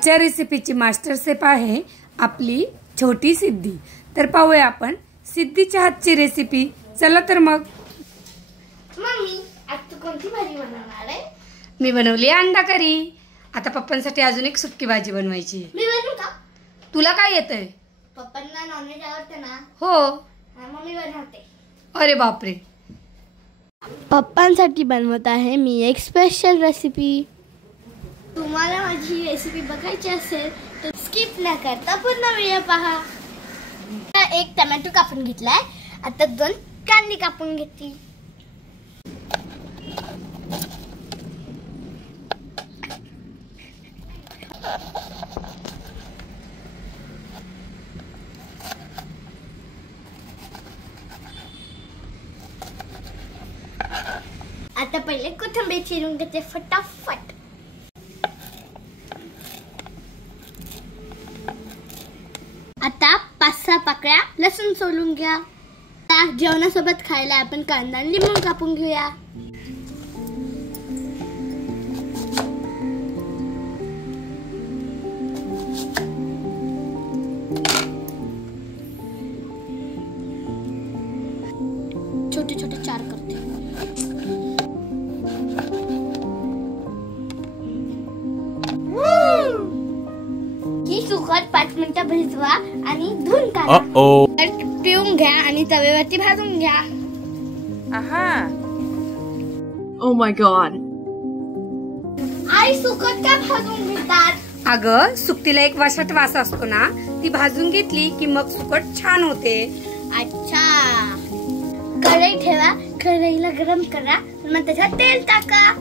आजच्या रेसिपीची master chef आहे आपली छोटी सिद्धी। तर पाहूया आपण सिद्धीच्या हातची रेसिपी। चला तर मग। मम्मी आज तू कोणती भाजी बनवणार आहे? मी बनवली अंडा करी। आता पप्पांसाठी अजून एक सुक्की भाजी बनवायची। मी बनवू का? तुला काय येतंय? पप्पांना नॉनव्हेज आवडते ना? हो। मम्मी बनवते। अरे बापरे। पप्पांसाठी बनवत आहे मी एक स्पेशल रेसिपी। तुम्हाला माझी रेसिपी बघायची असेल तर स्किप न करता पूर्ण व्हिडिओ पहा। एक टोमॅटो कापून घेतलाय, आता 2 कांदे कापून घेतली। आता पहिले कोथिंबीर चिरून घेते फटाफट। आता 5-6 पाकळ्या लसूण सोलून घ्या। आता जेवणासोबत खायला आपण कांदा आणि लिंबू कापून घेऊया। छोटे छोटे 4 करते। ही सुकट 5 मिनिटं भिजवा आणि धुवून काढा। पिळून घ्या आणि तव्यावरती भाजून घ्या। Oh my god. आई सुकट का भाजून घेतात? अगं सुकटीला एक वासाट वास असतो ना, ती भाजून घेतली की मग सुकट छान होते। अच्छा। कढई ठेवा, कढईला गरम करा, मग त्याच्यात तेल टाका।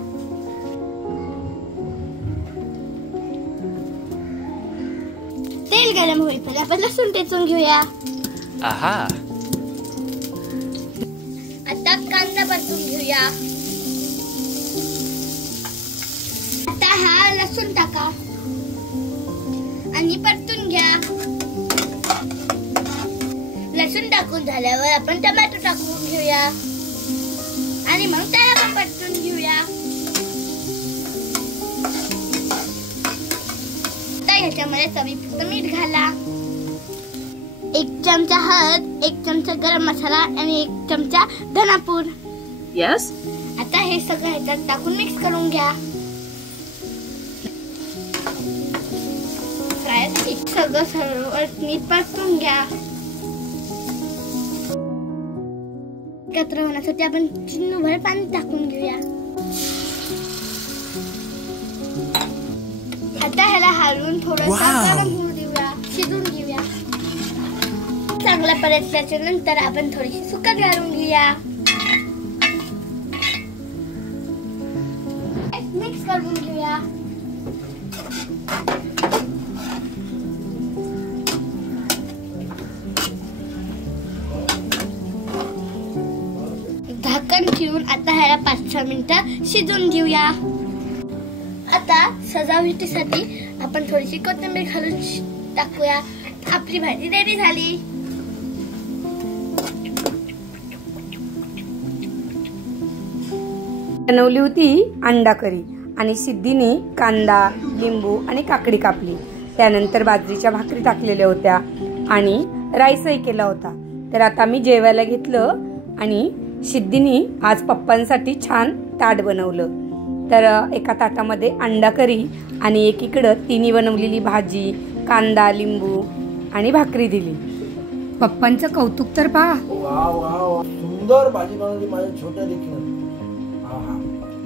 तेल गरम होईपर्यंत आपण लसूण ठेचून घेऊया। आता कांदा परतून घेऊया। आता हा लसूण टाका आणि परतून घ्या। लसूण टाकून झाल्यावर आपण टोमॅटो टाकून घेऊया आणि मग त्याला पण परतून घेऊया। ह्याच्यामध्ये चवीपुरतं मीठ घाला, 1 चमचा हळद, 1 चमचा गरम मसाला आणि 1 चमचा धनापूर। Yes. आता हे सगळं ह्याच्यात टाकून मिक्स करून घ्या। सगळं सर्व नीट परतून घ्या। एकत्र होण्यासाठी आपण चिमूटभर पाणी टाकून घेऊया। आता ह्याला हलवून थोडंसं गरम होऊ देऊया, शिजून घेऊया। चांगला परतल्याच्या नंतर आपण थोडीशी सुकट घालून घेऊया। मिक्स करून घेऊया। झाकण ठेवून आता ह्याला 5-6 मिनिटं शिजून घेऊया। आता सजावटीसाठी आपण थोडीशी कोथिंबीर घालून टाकूया। आपली भाजी रेडी झाली। बनवली होती अंडा करी आणि सिद्धीने कांदा, लिंबू आणि काकडी कापली। त्यानंतर बाजरीच्या भाकरी टाकलेल्या होत्या आणि राईसही केला होता। तर आता मी जेवायला घेतलं आणि सिद्धीने आज पप्पांसाठी छान ताट बनवलं। तर एका ताटामध्ये अंडा करी आणि एकीकडं तिने बनवलेली भाजी, कांदा, लिंबू आणि भाकरी दिली। पप्पांचं कौतुक तर पहा। वाव वाव, सुंदर भाजी बनवली माझ्या छोट्या लेकीनं।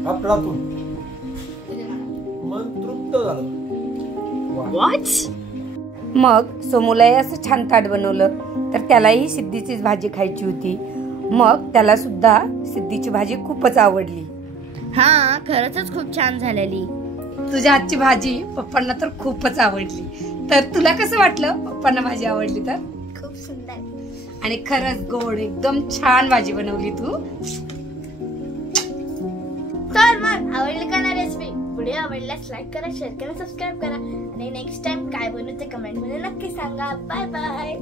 आपलातून मन तृप्त झालं। What? मग सोमूलाही असं छान ताट बनवलं, तर त्यालाही सिद्धीचीच भाजी खायची होती। मग त्याला सुद्धा सिद्धीची भाजी खूपच आवडली। हा, खरंच खूप छान झालेली। तुझ्या हातची भाजी पप्पांना तर खूपच आवडली। तर तुला कसं वाटलं पप्पांना भाजी आवडली तर? खूप सुंदर आणि खरंच गोड, एकदम छान भाजी बनवली तू। तर मग आवडली का ना रेसिपी? व्हिडिओ आवडल्यास लाईक करा, शेअर करा, सबस्क्राईब करा आणि नेक्स्ट टाइम काय बनवते कमेंट मध्ये नक्की सांगा। Bye bye.